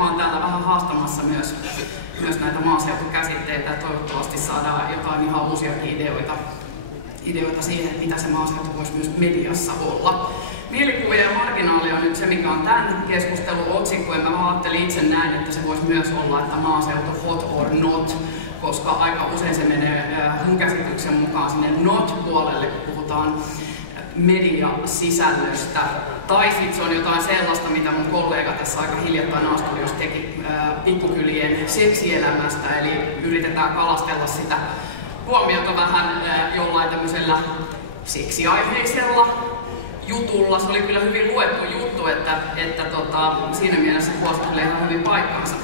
mä oon täällä vähän haastamassa myös näitä maaseutukäsitteitä ja toivottavasti saadaan jotain ihan uusiakin ideoita siihen, että mitä se maaseutu voisi myös mediassa olla. Mielikuvia ja marginaalia on nyt se, mikä on tämän keskustelun otsikko, ja mä ajattelin itse näin, että se voisi myös olla, että maaseutu hot or not, koska aika usein se menee mun käsityksen mukaan sinne not-puolelle, kun puhutaan mediasisällöstä. Tai sitten se on jotain sellaista, mitä mun kollega tässä aika hiljattain A-studiossa teki pikkukylien seksielämästä, eli yritetään kalastella sitä huomiota vähän jollain tämmöisellä seksiaiheisella jutulla. Se oli kyllä hyvin luettu juttu, että siinä mielessä puolesta kyllä ihan hyvin paikkaansa.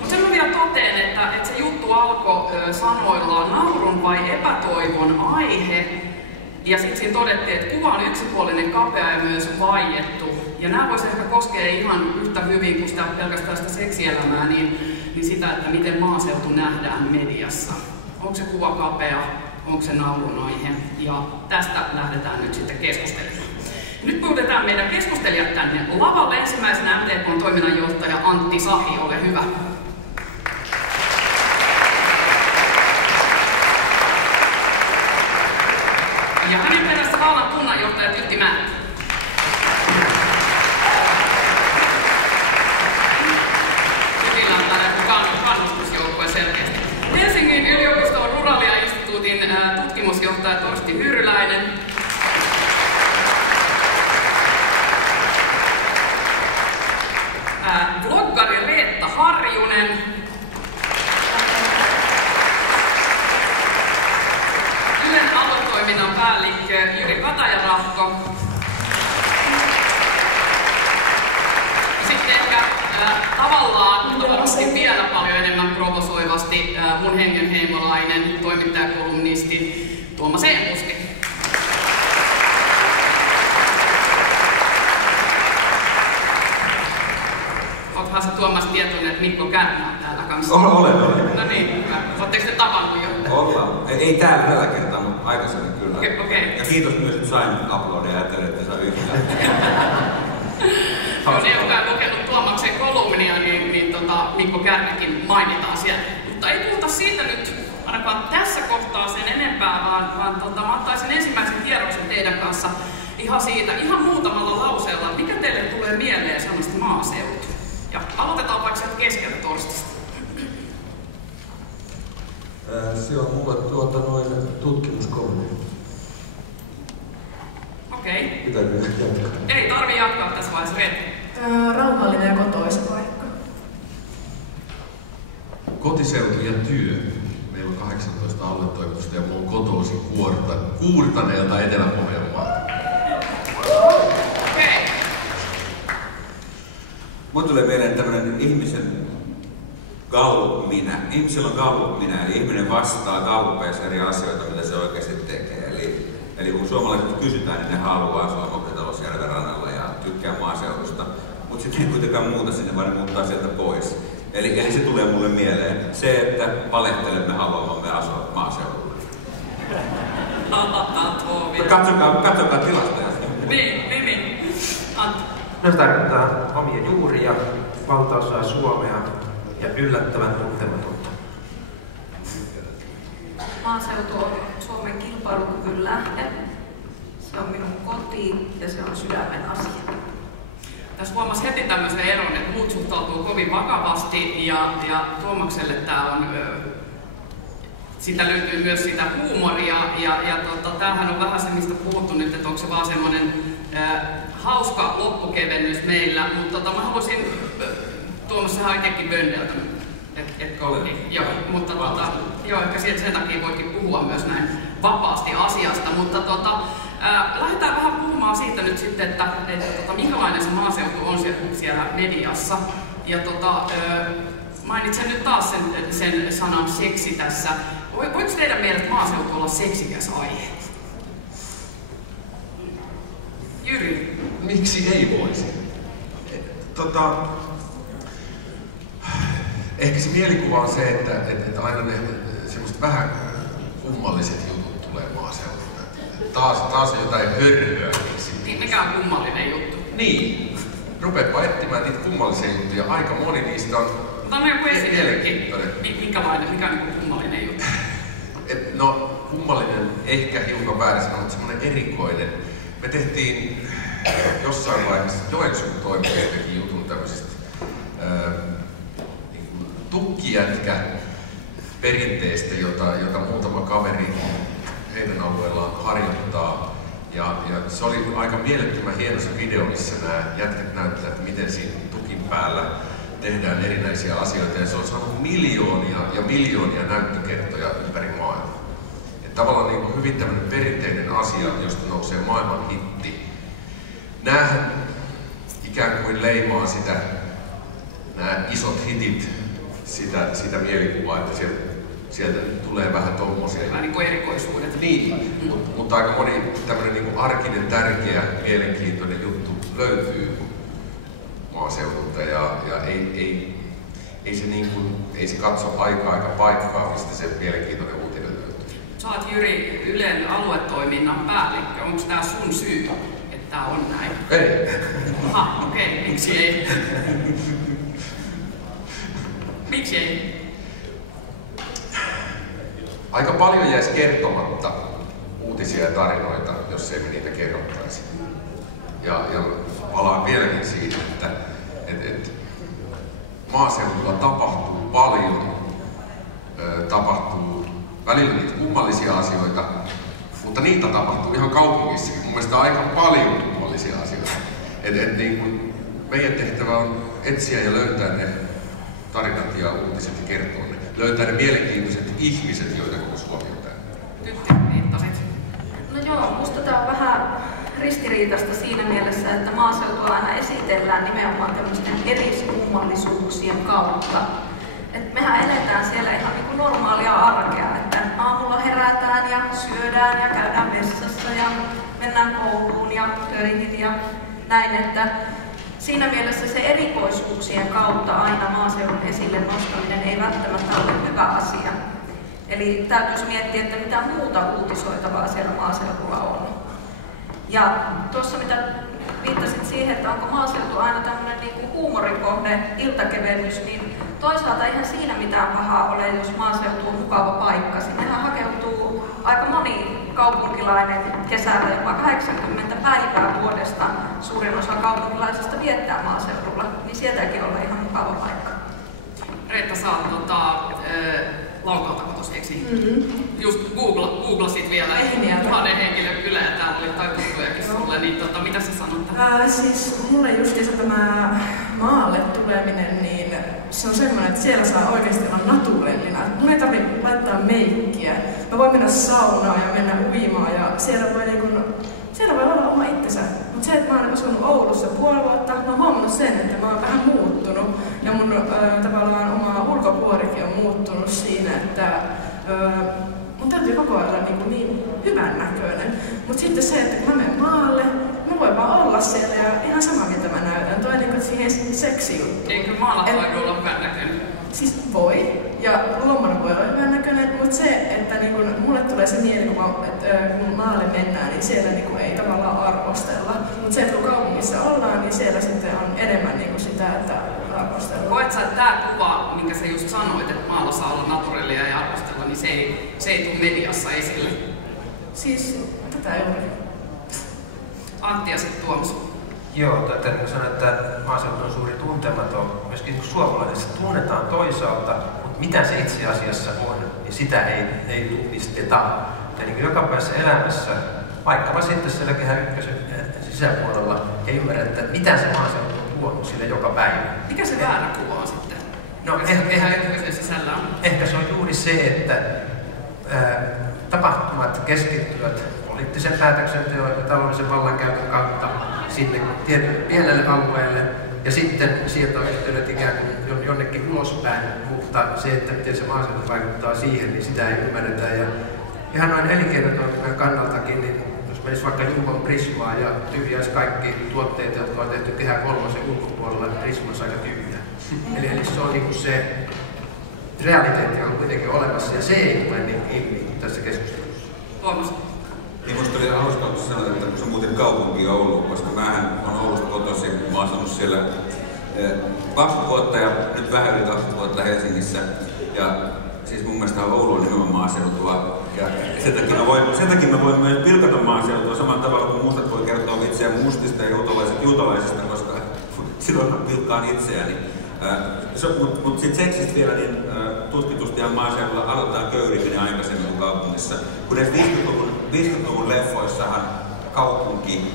Mutta sen mä vielä toteen, että se juttu alkoi sanoilla naurun vai epätoivon aihe. Ja sitten siinä todettiin, että kuva on yksipuolinen, kapea ja myös vaiettu. Ja nämä voisi ehkä koskea ihan yhtä hyvin kuin sitä pelkästään sitä seksielämää, niin sitä, että miten maaseutu nähdään mediassa. Onko se kuva kapea, onko se naurun aihe? Ja tästä lähdetään nyt sitten keskustelemaan. Nyt pyytetään meidän keskustelijat tänne lavalle. Ensimmäisenä MTK:n toiminnanjohtaja Antti Sahi, ole hyvä. Ja hänen perässä vallan kunnanjohtaja Tytti Määttä. Tytillä on täällä kannustusjoukkue selkeästi. Helsingin yliopiston Ruralia-instituutin tutkimusjohtaja Torsti Hyrläinen. Bloggari Reetta Harjunen. Ylen aluetoiminnan päällikkö Jyri Katajarahko. Sitten ehkä tavallaan, mutta varmasti vielä paljon enemmän provosoivasti mun hengenheimolainen toimittajakolumnisti Tuomas Enbuski. Oothan sä Tuomas tietoinen, että Mikko Kärnä on täällä kanssa? Olen. No niin, hyvä. Ootteko te tavannut jo? Ollaan. Ei täällä tällä kertaa, mutta aikaisemmin kyllä. Okay. Ja kiitos myös, että sain uploadia ja ajattelin, että saa yhtään. Joo, ne, jotka on lukenut Tuomaksen kolumnia, niin Mikko Kärnäkin mainitaan siellä. Mutta ei puhuta siitä nyt ainakaan tässä kohtaa sen enempää, vaan mä ottaisin ensimmäisen kierroksen teidän kanssa ihan muutamalla lauseella. Mikä teille tulee mieleen sanasta maaseutu? Ja aloitetaan vaikka sieltä keskeltä Torstista. Se on mulle tutkimuskolumni. Okei. Pitääkö jatkaa? Ei tarvi jatkaa tässä vaiheessa. Rauhallinen ja kotoisa paikka. Kotiseutu ja työ. Meillä on 18 aluetoimitusta ja mä oon kotoisin Kuurtaneelta Etelä-Pohjanmaalta. Okei. Mulle tulee mieleen tämmönen ihmisen gallup-minä. Ihmisellä on gallup-minä, eli ihminen vastaa gallupeissa eri asioita, mitä se oikeasti tekee. Eli kun suomalaiset kysytään, niin ne haluaa asua Kokritalousjärven rannalla ja tykkää maaseudusta. Mutta sitten ei kuitenkaan muuta sinne, vaan ne muuttaa sieltä pois. Eli se tulee mulle mieleen. Se, että valehtelemme haluamamme asua maaseudulla. Katsokaa tilastoja. Niin. Antti. No se tarkoittaa omia juuria, valtaosaa Suomea ja yllättävän tuntematonta. Maaseutu on Suomen kilpailukyvyn lähde. Se on minun koti ja se on sydämen asia. Tässä huomasi heti tämmöisen eron, että muut suhtautuu kovin vakavasti ja Tuomakselle tää on, siitä löytyy myös sitä huumoria ja tämähän on vähän se, mistä puhuttu nyt, että onko se vaan semmoinen hauska loppukevennys meillä, mutta mä haluaisin, Tuomas, sehän on itsekin böndeltänyt, etkö ole? Joo, mutta ehkä sen takia voikin puhua myös näin vapaasti asiasta, mutta lähdetään vähän puhumaan siitä nyt sitten, että minkälainen se maaseutu on siellä mediassa. Ja mainitsen nyt taas sen sanan seksi tässä. Voiko teidän mielestä maaseutu olla seksikäs aihe? Jyri? Miksi ei voisi? Ehkä se mielikuva on se, että aina ne semmoiset vähän kummalliset jutut tulee maaseudulta. Taas on jotain hörhöä. Mikä on kummallinen juttu? Niin. rupeatpa etsimään niitä kummallisia juttuja. Aika moni niistä on mielenkiintoinen. Mikä on kummallinen juttu? No, kummallinen ehkä hiukan väärin sanoa, mutta semmoinen erikoinen. Me tehtiin jossain vaiheessa Joensuun toimijoista teki jutun tämmöisistä tukkijätkä perinteistä, jota muutama kaveri heidän alueellaan harjoittaa. Ja se oli aika mielettömän hieno se video, missä nämä jätkät näyttävät, että miten siinä tukin päällä tehdään erinäisiä asioita. Ja se on saanut miljoonia ja miljoonia näyttökertoja ympäri maailmaa. Että tavallaan niin kuin hyvin tämmöinen perinteinen asia, josta nousee maailman hitti. Näähän ikään kuin leimaa sitä, nämä isot hitit, sitä mielikuvaa, että sieltä tulee vähän tommosia. Vähän niin kuin erikoisuudet. Niin, mutta aika moni tämmöinen niin kuin arkinen, tärkeä, mielenkiintoinen juttu löytyy maaseudulta ja ei se katso aikaa eikä paikkaa, mistä se mielenkiintoinen uutinen löytyy. Sä oot Jyri Ylen aluetoiminnan päällikkö. Onko tää sun syy, että tää on näin? Ei. Aha, okei. Miksi ei? Miksi ei? Aika paljon jäisi kertomatta uutisia ja tarinoita, jos ei me niitä kerrottaisi. Ja palaan vieläkin siihen, että maaseudulla tapahtuu paljon, tapahtuu välillä niitä kummallisia asioita, mutta niitä tapahtuu ihan kaupungissakin. Mun mielestä aika paljon kummallisia asioita. Niin kuin meidän tehtävä on etsiä ja löytää ne tarinat ja uutiset ja kertoa ne. Löytää ne mielenkiintoiset ihmiset, joita koko Suomi on täynnä. Tytti, viittasit. No joo, musta tää on vähän ristiriitasta siinä mielessä, että maaseutua aina esitellään nimenomaan tämmöisten eriskummallisuuksien kautta. Et mehän eletään siellä ihan niin kuin normaalia arkea, että aamulla herätään ja syödään ja käydään vessassa ja mennään kouluun ja töihin ja näin, että siinä mielessä se erikoisuuksien kautta aina maaseudun esille nostaminen ei välttämättä ole hyvä asia. Eli täytyisi miettiä, että mitä muuta uutisoitavaa siellä maaseudulla on. Ja tuossa mitä viittasit siihen, että onko maaseutu aina tämmöinen niin huumorikohde, iltakevennys, niin toisaalta eihän siinä mitään pahaa ole, jos maaseutu on mukava paikka. Sinnehän hakeutuu aika moni kaupunkilainen kesällä, jopa 80 päivää vuodesta. Suurin osa kaupunkilaisista viettää maaseudulla, niin sieltäkin olla ihan mukava paikka. Reetta, sä oot Laukalta kotoiseksi. Just googlasit vielä 1000 henkilön Yle ja täällä oli jotain tuttujakin sulle, niin mitä sä sanot? Siis mulle justiinsa tämä maalle tuleminen, niin se on semmoinen, että siellä saa oikeasti olla naturellina. Mun ei tarvitse laittaa meikkiä. Mä voin mennä saunaan ja mennä uimaan ja siellä voi olla oma itsensä. Mutta se, että mä oon asunut Oulussa puoli vuotta, mä oon huomannut sen, että mä oon vähän muuttunut. Ja mun tavallaan oma ulkopuolikin on muuttunut siinä, että mun täytyy koko ajan olla niin hyvän näköinen. Mutta sitten se, että kun mä menen maalle, mä voin vaan olla siellä ja ihan sama mitä mä näytän. Toi niin siihen seksijuttuun. Eikö maalla voi olla hyvän näköinen? Siis voi. Ja lommana voi olla hyvän näköinen, mutta se, että niin kun, mulle tulee se mielikuva, että kun maalle mennään, niin siellä niin kun, ei tavallaan arvostella. Mutta se, että kun kaupungissa ollaan, niin siellä sitten on enemmän niin kun sitä, että arvostellaan. Koet sä, että tämä kuva, minkä sä just sanoit, että maalla saa olla naturellia ja arvostella, niin se ei tule mediassa esille? Siis tätä ei ole. Antti ja sitten Tuomas. Joo, täytyy sanoa, että maaseutu on suuri tuntematon. Myöskin suomalaisessa tunnetaan toisaalta, mutta mitä se itse asiassa on, niin sitä ei tunnisteta. Ja niin jokapäiväisessä elämässä, vaikkapa sitten siellä Kehä Ykkösen sisäpuolella, ei ymmärrä, että mitä se maaseutu on tuonut sille joka päivä. Mikä se väärä kuva on sitten? No, Kehä Ykkösen sisällä on? Ehkä se on juuri se, että tapahtumat keskittyvät poliittisen päätöksenteon ja taloudellisen vallankäytön kautta sinne pienelle alueelle ja sitten siirtoyhteydet ikään kuin jonnekin ulospäin, mutta se, että miten se maaseutu vaikuttaa siihen, niin sitä ei ymmärretä. Ja ihan noin elinkeinotoiminnan kannaltakin, niin jos menisi vaikka Jumbon Prismaa ja tyhjäisi kaikki tuotteet, jotka on tehty Kehä Kolmosen ulkopuolella, niin Prisma olisi aika tyhjä. Eli se on niin kuin se realiteetti on kuitenkin olemassa ja se ei tule niin ilmi tässä keskustelussa. Tuomas. Niin musta oli alusta sanoa, että kun sä muutit kaupunkiin Ouluun, koska mähän on Oulusta kotoisin, mä oon asunut siellä 20 vuotta ja nyt vähän yli 20 vuotta Helsingissä. Ja siis mun mielestä Oulu on nimenomaan maaseutua. Ja sen takia mä voin myös pilkata maaseutua samalla tavalla kuin mustat voi kertoa itseä mustista ja juutalaisista, koska silloin mä pilkkaan itseäni. Mutta sitten seksistä vielä, niin tutkitusti ihan maaseudulla aloitetaan köyhimmin aikaisemmin kuin kaupungissa. Kun edes 50-luvun leffoissahan kaupunki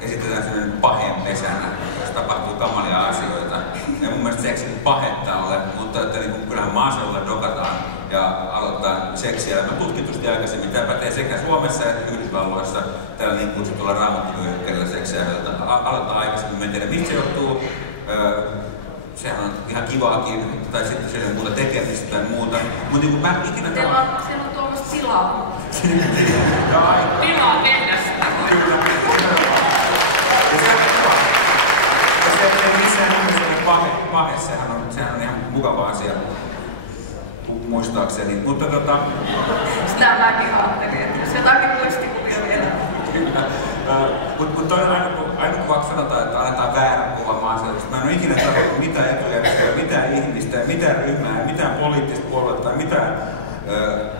esitetään sellainen pahenpesänä, jossa tapahtuu kamalia asioita. Ja mun mielestä seksi pahetta ole, mutta että niin kyllähän maaseudulla dokataan ja aloittaa seksiä. Mä tutkitusti aikaisemmin tämä pätee sekä Suomessa että Yhdysvalloissa tällä niin kutsutulla raamattuvyöhykkeellä seksiä aloittaa aikaisemmin. Mä en tiedä, mistä se johtuu. Sehän on ihan kivaakin, tai sitten siellä on muuta tekemistä tai muuta. Mutta niin mä ikinä... Siellä on tuollaista tilaa. Tilaa tehdä sitä. Ja se ei missään nimessä pahe, sehän on ihan mukava asia muistaakseni. Mutta sitä mäkin ajattelin, että jos jotakin muistikuvia vielä. Mutta toi on aina kun sanotaan, että annetaan väärä kuva maaseudusta. Mä en ole ikinä tarvittu mitään etujärjestöä, mitään ihmistä, mitään ryhmää, mitään poliittista puoluetta tai mitään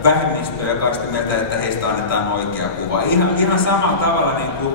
vähemmistöä, joka on sitä mieltä, että heistä annetaan oikea kuva. Ihan samalla tavalla niin kuin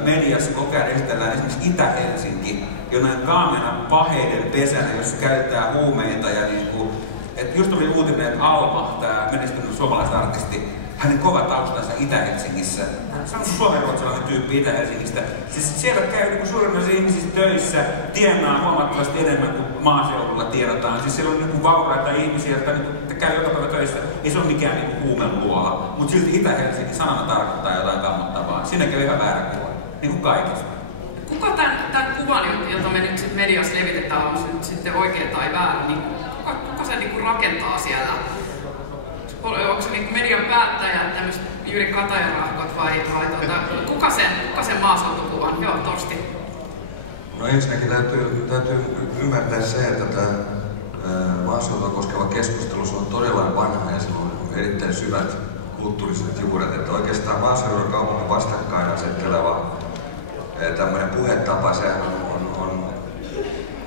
mediassa koko ajan esitellään esimerkiksi Itä-Helsinki, jonain kaamena paheiden pesänä, jossa käytetään huumeita ja niin kuin, että just oli uutinen, että Alma, tämä menestynyt suomalaisartisti, hänen kova taustansa Itä-Helsingissä. Se on suomenruotsalainen tyyppi Itä-Helsingistä. Siis siellä käy niin suurin osa ihmisistä töissä, tienaa huomattavasti enemmän kuin maaseudulla tiedotaan. Siis siellä on niin vauraita ihmisiä, jotka niin käy joka päivä töissä. Ei se ole mikään niin huumeluola. Mutta silti Itä-Helsinki sanana tarkoittaa jotain kammottavaa. Siinäkin on ihan väärä kuva. Niin kuin kaikista. Kuka tämän kuvan, jota me nyt sit mediassa levitetään, on sitten oikea tai väärä, niin kuka se niin rakentaa siellä? Onko se niin median päättäjät, tämmöiset Jyri Katajarahkot vai kuka sen maaseutukuvan? Joo, Torsti. No ensinnäkin täytyy ymmärtää se, että tämä maaseutua koskeva keskustelu on todella vanha ja sillä on erittäin syvät kulttuuriset juuret. Että oikeastaan maaseudun kaupungin vastakkain asetteleva tämmöinen puhetapa, sehän on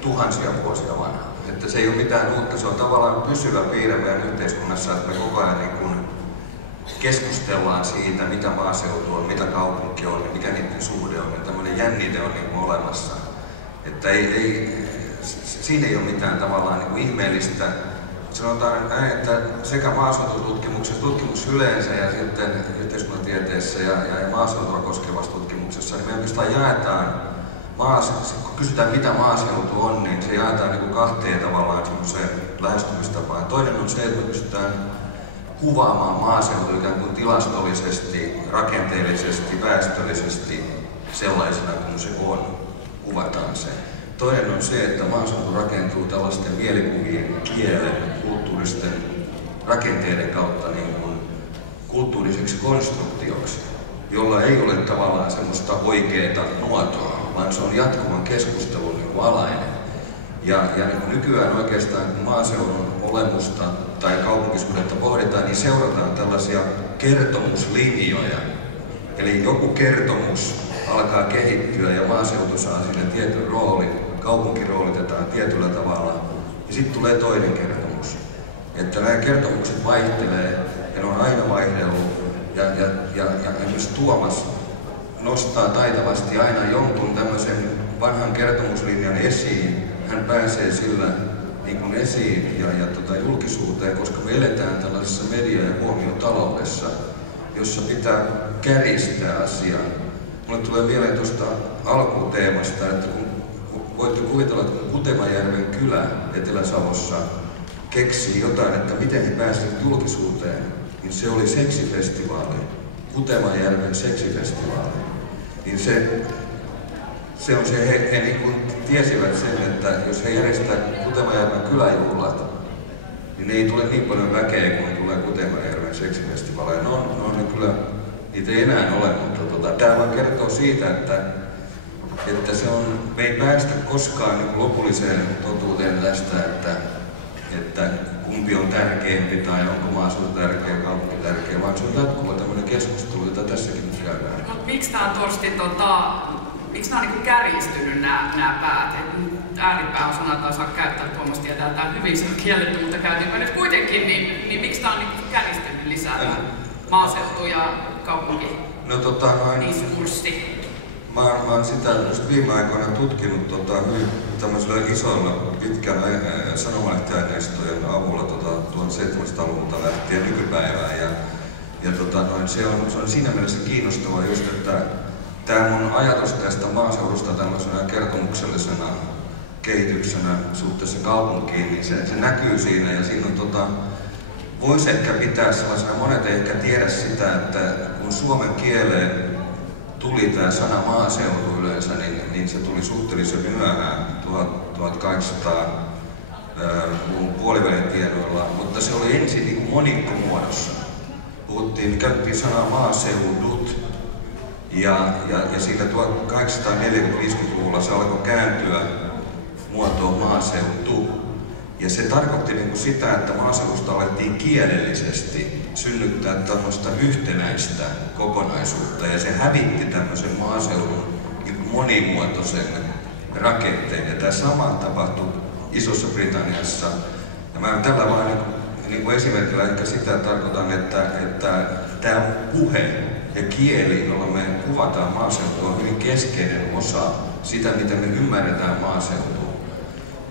tuhansia vuosia vanha. Että se ei ole mitään uutta, se on tavallaan pysyvä piirre meidän yhteiskunnassa, että me koko ajan niin kuin keskustellaan siitä, mitä maaseutu on, mitä kaupunki on, mikä niiden suhde on, ja tämmöinen jännite on niin kuin olemassa. Että siinä ei ole mitään tavallaan niin kuin ihmeellistä. Sanotaan näin, että sekä maaseutututkimuksessa, tutkimus yleensä ja sitten yhteiskuntatieteessä ja maaseutua koskevassa tutkimuksessa, niin me oikeastaan jaetaan kun kysytään mitä maaseutu on, niin se jaetaan niin kuin kahteen tavallaan semmoiseen lähestymistapaan. Toinen on se, että me pystytään kuvaamaan maaseutu ikään kuin tilastollisesti, rakenteellisesti, väestöllisesti sellaisena kuin se on. Kuvataan se. Toinen on se, että maaseutu rakentuu tällaisten mielikuvien, kielen, kulttuuristen rakenteiden kautta niin kuin kulttuuriseksi konstruktioksi, jolla ei ole tavallaan semmoista oikeaa muotoa, vaan se on jatkuvan keskustelun niin kuin alainen. Ja niin kuin nykyään oikeastaan, kun maaseudun olemusta tai kaupunkisuhdetta pohditaan, niin seurataan tällaisia kertomuslinjoja. Eli joku kertomus alkaa kehittyä ja maaseutu saa sille tietyn roolin, kaupunki roolitetaan tietyllä tavalla ja sitten tulee toinen kertomus. Että nämä kertomukset vaihtelee ja ne on aina vaihdellut ja myös Tuomas nostaa taitavasti aina jonkun tämmöisen vanhan kertomuslinjan esiin. Hän pääsee sillä niin kuin esiin ja julkisuuteen, koska me eletään tällaisessa media- ja huomiotaloudessa, jossa pitää kärjistää asiaa. Mulle tulee mieleen tuosta alkuteemasta, että kun voitte kuvitella, että kun Kutemajärven kylä Etelä-Savossa keksii jotain, että miten he pääsevät julkisuuteen, niin se oli seksifestivaali, Kutemajärven seksifestivaali. Niin se on se, he niin kuin tiesivät sen, että jos he järjestää Kutemajärven kyläjuhlat, niin ne ei tule niin paljon väkeä kuin tulee Kutemajärven seksifestivaaleja. No niin kyllä, niitä ei enää ole, mutta tämä vaan kertoo siitä, että se on, me ei päästä koskaan niin lopulliseen totuuteen tästä, että että kumpi on tärkeämpi tai onko maaseutu tärkeä, kaupunki tärkeä, vaan se on jatkuva tämmöinen keskustelu, jota tässäkin nyt käydään. No, miksi tää on Torsti, miksi nämä on niin kärjistynyt nämä päät? Ääripää on sana, että saa käyttää tuommoista tietää, tää hyvin se on kielletty, mutta käytiin nyt kuitenkin, niin miksi tää on niin kärjistynyt lisää maaseutu ja kaupunki? No diskurssi. Mä oon sitä just viime aikoina tutkinut hyvin tämmöisillä isoilla pitkän sanomalehtiaineistojen avulla 1700-luvulta lähtien nykypäivään. Se on siinä mielessä kiinnostavaa just, että tämä mun ajatus tästä maaseudusta tämmöisenä kertomuksellisena kehityksenä suhteessa kaupunkiin, niin se näkyy siinä ja siinä on voisi ehkä pitää sellaisena, monet ei ehkä tiedä sitä, että kun suomen kieleen tuli tämä sana maaseutu yleensä, niin se tuli suhteellisen myöhään 1800-luvun puolivälin tiedoilla, mutta se oli ensin niin kuin monikkomuodossa. Käytettiin sanaa maaseudut ja siitä 1840-50-luvulla se alkoi kääntyä muotoon maaseutu. Ja se tarkoitti niin kuin sitä, että maaseudusta alettiin kielellisesti synnyttää tämmöistä yhtenäistä kokonaisuutta ja se hävitti tämmöisen maaseudun niin kuin monimuotoisen rakenteen. Ja tämä sama tapahtui Isossa Britanniassa. Ja mä tällä vaan niin kuin esimerkillä ehkä sitä tarkoitan, että tämä puhe ja kieli, jolla me kuvataan maaseutua, on hyvin keskeinen osa sitä, miten me ymmärretään maaseutua.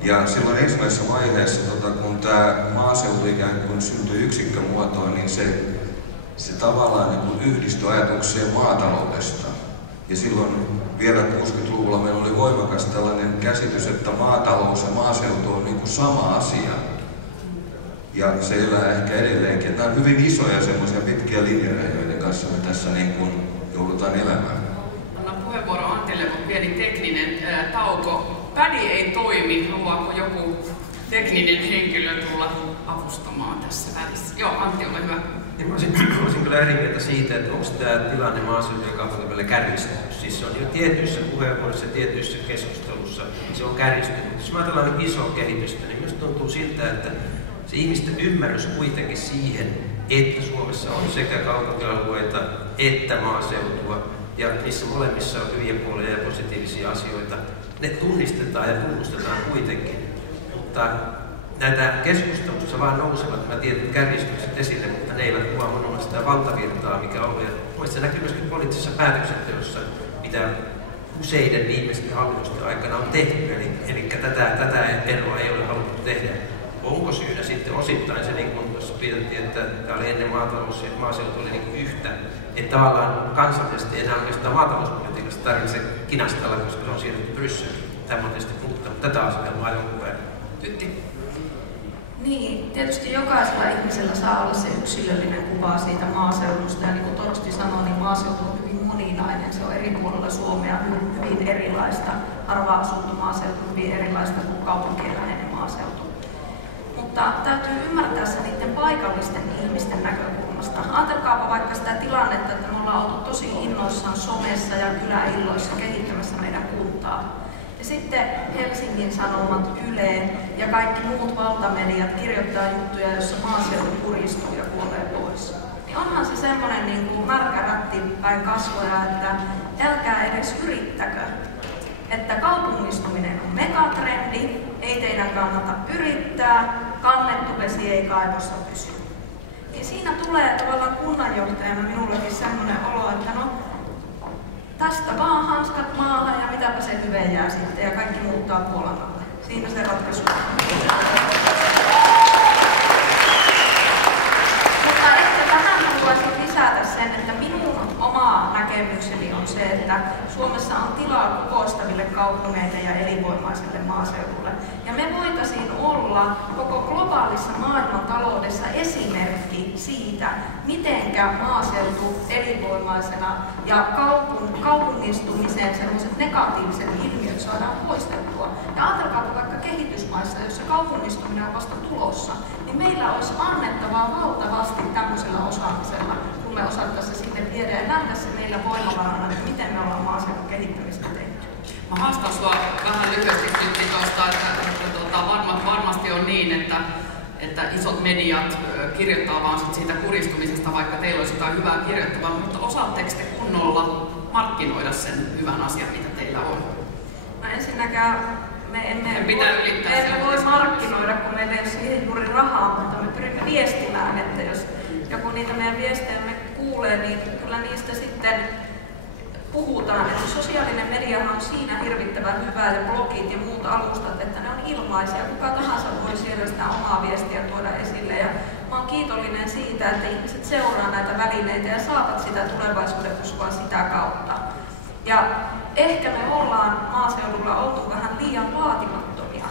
Ja silloin ensimmäisessä vaiheessa, kun tämä maaseutu ikään kuin syntyi yksikkömuotoon, niin se tavallaan niin kuin yhdistyi ajatukseen maataloudesta. Ja silloin vielä 60-luvulla meillä oli voimakas tällainen käsitys, että maatalous ja maaseutu on niin kuin sama asia. Ja se elää ehkä edelleenkin. Nämä on hyvin isoja semmoisia pitkiä linjoja, joiden kanssa me tässä niin kuin joudutaan elämään. Annan puheenvuoro Antille, mutta pieni tekninen tauko. Pädi ei toimi. Haluaako joku tekninen henkilö tulla avustamaan tässä välissä? Joo, Antti, ole hyvä. Niin, mä olisin kyllä eri mieltä siitä, että onko tämä tilanne maaseutu ja kaupungin välillä kärjistynyt. Siis se on jo tietyissä puheenvuoroissa ja tietyissä keskustelussa se on kärjistynyt. Jos mä ajatellaan nyt isoa kehitystä, niin minusta tuntuu siltä, että se ihmisten ymmärrys kuitenkin siihen, että Suomessa on sekä kaupunkialueita että maaseutua, ja niissä molemmissa on hyviä puolia ja positiivisia asioita. Ne tunnistetaan ja tunnustetaan kuitenkin, mutta näitä keskustelussa vaan nousevat nämä tietyt kärjistykset esille, mutta ne eivät kuvaa monella sitä valtavirtaa, mikä on. Ja mielestäni se näkyy myöskin poliittisessa päätöksenteossa, mitä useiden viimeisten hallitusten aikana on tehty, eli tätä eroa ei ole haluttu tehdä. Onko syynä sitten osittain se, niin kuin tuossa pidettiin, että tämä oli ennen maatalous ja maaseutu oli niin yhtä, että tavallaan kansallisesti ei enää oikeastaan maatalouspolitiikasta tarvitse kinastella, koska se on siirretty Brysseliin. Tämä on tietysti muuttanut tätä asetelmaa jonkun päivän. Tytti. Niin, tietysti jokaisella ihmisellä saa olla se yksilöllinen kuva siitä maaseudusta. Ja niin kuin Torsti sanoi, niin maaseutu on hyvin moninainen. Se on eri puolilla Suomea hyvin erilaista. Harva-asuttu maaseutu on hyvin erilaista kuin kaupunkien läheinen maaseutu. Mutta täytyy ymmärtää se niiden paikallisten ihmisten näkökulmasta. Ajatelkaapa vaikka sitä tilannetta, että me ollaan oltu tosi innoissaan somessa ja kyläilloissa kehittämässä meidän kuntaa. Ja sitten Helsingin Sanomat, Yle ja kaikki muut valtamediat kirjoittaa juttuja, joissa maaseutu kuristuu ja kuolee pois. Niin onhan se semmoinen niin kuin märkä rätti päin kasvoja, että älkää edes yrittäkö. Että kaupungistuminen on megatrendi, ei teidän kannata yrittää, kannettu vesi ei kaivossa pysy. Niin siinä tulee tavallaan kunnanjohtajana minullekin semmoinen olo, että no tästä vaan hanskat maahan ja mitäpä se hyve jää sitten ja kaikki muuttaa Puolanalle. Siinä se ratkaisu on. Mutta ehkä tähän haluaisin lisätä sen, että minun oma näkemykseni on se, että Suomessa on tilaa kukoistaville kaupungeille ja elinvoimaiselle maaseudulle. Ja me voitaisiin olla koko globaalissa maailmantaloudessa esimerkki siitä, mitenkä maaseutu elinvoimaisena ja kaupungistumiseen sellaiset negatiiviset ilmiöt saadaan poistettua. Ja ajatelkaa vaikka kehitysmaissa, joissa kaupungistuminen on vasta tulossa, niin meillä olisi annettavaa valtavasti tämmöisellä osaamisella, kun me osattaisiin sinne viedä ja nähdä se meillä voimavarana, että miten me ollaan maaseudun kehittämistä tehty. Mä haastan sua vähän lyhyesti tuosta, että varmasti on niin, että isot mediat kirjoittaa vaan siitä kuristumisesta, vaikka teillä olisi jotain hyvää kirjoittavaa, mutta osaatteko te kunnolla markkinoida sen hyvän asian, mitä teillä on? No ensinnäkään me emme voi markkinoida, kun meillä ei ole siihen juuri rahaa, mutta me pyrimme viestimään, että jos joku niitä meidän viestejä me kuulee, niin kyllä niistä sitten puhutaan. Että sosiaalinen mediahan on siinä hirvittävän hyvä ja blogit ja muut alustat, että ne on ilmaisia. Kuka tahansa voi siellä sitä omaa viestiä tuoda esille. Ja mä oon kiitollinen siitä, että ihmiset seuraa näitä välineitä ja saavat sitä tulevaisuuden uskoa sitä kautta. Ja ehkä me ollaan maaseudulla oltu vähän liian vaatimattomia.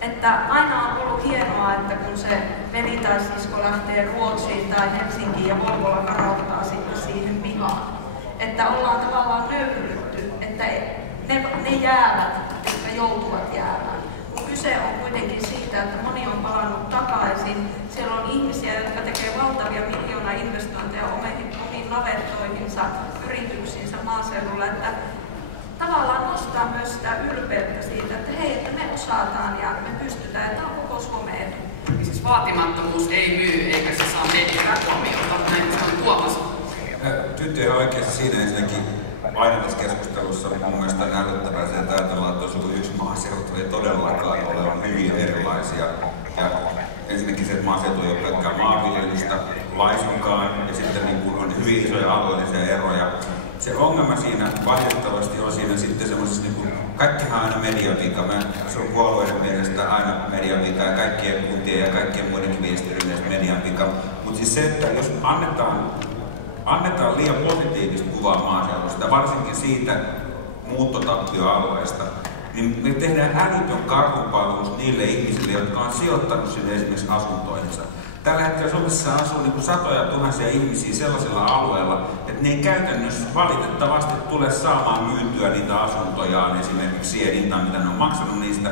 Että aina on ollut hienoa, että kun se veli tai sisko lähtee Ruotsiin tai Helsinkiin ja Volvolla karauttaa sitten siihen pihaan. Että ollaan tavallaan nöyrytty, että ne jäävät, jotka joutuvat jäämään. Kun kyse on kuitenkin siitä, että moni on palannut takaisin. Siellä on ihmisiä, jotka tekevät valtavia miljoonainvestointeja omiin navettoihinsa, yrityksiinsä maaseudulla. Että tavallaan nostaa myös sitä ylpeyttä siitä, että hei, että me osataan ja me pystytään, että on koko Suomen etu. Siis vaatimattomuus ei myy eikä se saa mediaa huomiota, näin on Tuomas. Tyttöjä oikeasti siinä ensinnäkin aina tässä keskustelussa mun mielestä on älyttävää se, että ajatellaan, että on yksi maaseutu, ei todellakaan ole, on hyvin erilaisia. Ja ensinnäkin se, että maaseutu ei ole pelkkää maanviljelystä laisinkaan, ja sitten niin kun on hyvin isoja alueellisia eroja. Se ongelma siinä valitettavasti on siinä sitten semmoisessa, niin kuin, kaikkihan on aina mediavika. Se on puolueiden mielestä aina mediavika ja kaikkien kuntien ja kaikkien muidenkin viestiöiden mielestä mediavika. Mutta siis se, että jos annetaan liian positiivista kuvaa maaseudusta, varsinkin siitä muuttotappioalueesta, niin me tehdään älytön karhunpalvelus niille ihmisille, jotka on sijoittanut sinne esimerkiksi asuntoihinsa. Tällä hetkellä Suomessa asuu niin satoja tuhansia ihmisiä sellaisilla alueilla, että ne ei käytännössä valitettavasti tule saamaan myytyä niitä asuntojaan esimerkiksi siihen hintaan, mitä ne on maksanut niistä.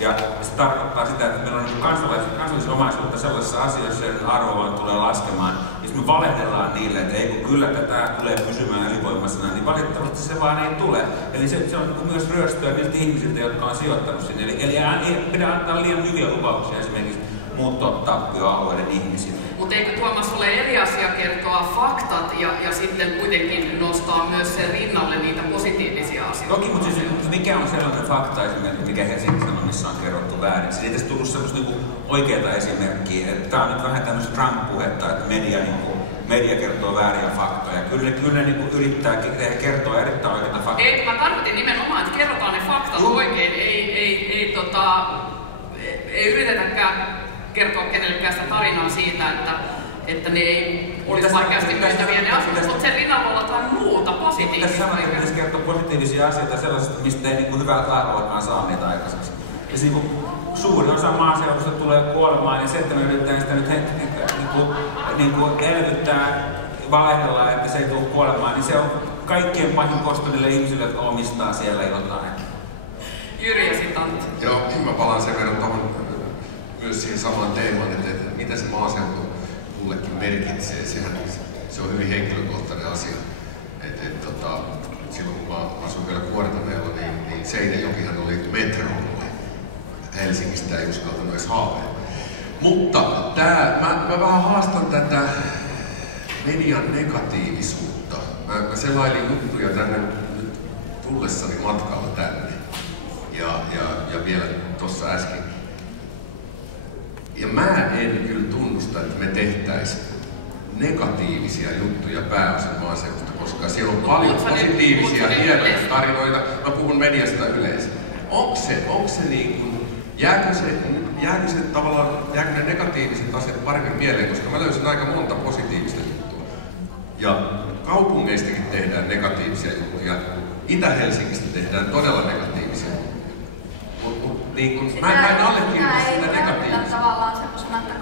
Ja se tarkoittaa sitä, että meillä on niin kansallisomaisuutta sellaisissa asioissa, joiden arvo vaan tulee laskemaan. Jos me valehdellaan niille, että ei kun kyllä tätä tulee pysymään elinvoimaisena, niin valitettavasti se vaan ei tule. Eli se on niin myös ryöstöä niiltä ihmisiltä, jotka on sijoittanut sinne. Eli ei pidä antaa liian hyviä lupauksia esimerkiksi muuttotappioalueiden ihmisille. Mutta eikö Tuomas ole eri asia kertoa faktat ja sitten kuitenkin nostaa myös sen rinnalle niitä positiivisia asioita? Toki, mutta siis, mikä on sellainen fakta esimerkiksi, mikä Helsingin Sanomissa on kerrottu väärin? Siitä ei tässä tullut sellaista niin oikeaa esimerkkiä. Tämä on nyt vähän tämmöistä Trump-puhetta, että media kertoo vääriä faktoja. Kyllä ne niin yrittää kertoa erittäin oikeita faktoja. Ei, mä tarkoitin nimenomaan, että kerrotaan ne faktat oikein. Ei yritetäkään kertoa kenellekään sitä tarinaa siitä, että ne ei olisi vaikeasti myytäviä ne asiat, mutta sen rinnalla on jotain muuta positiivista. Tässä sanotaan, että pitäisi kertoa positiivisia asioita sellaisista, mistä ei niin hyvää tahdollakaan saa niitä aikaiseksi. Ja siis, suuri osa maaseudusta tulee kuolemaan, ja se, että me yritetään sitä nyt elvyttää valehdella, että se ei tule kuolemaan, niin se on kaikkien pahin kosto niille ihmisille, jotka omistaa siellä jotain. Jyri ja sitten Antti. Joo, mä palaan sen verran tuohon myös siihen samaan teemaan, että mitä se maaseutu kullekin merkitsee. Se on hyvin henkilökohtainen asia. Silloin kun mä asuin vielä Kuortaneella, niin Seinäjokihan oli metroalue. Helsingistä ei uskaltanut edes haaveilla. Mutta mä vähän haastan tätä median negatiivisuutta. Mä selailin juttuja tänne nyt tullessani matkalla tänne. Ja vielä tuossa äsken. Ja mä en kyllä tunnusta, että me tehtäisiin negatiivisia juttuja pääosin maaseudusta, koska siellä on paljon positiivisia, hienoja tarinoita. Mä puhun mediasta yleensä. Onko se niin kuin, jääkö ne negatiiviset asiat paremmin mieleen, koska mä löysin aika monta positiivista juttua. Ja kaupungeistakin tehdään negatiivisia juttuja. Itä-Helsingistä tehdään todella negatiivisia juttuja. Niin mä en allekirjoita sitä negatiivista. tavallaan semmoisena, että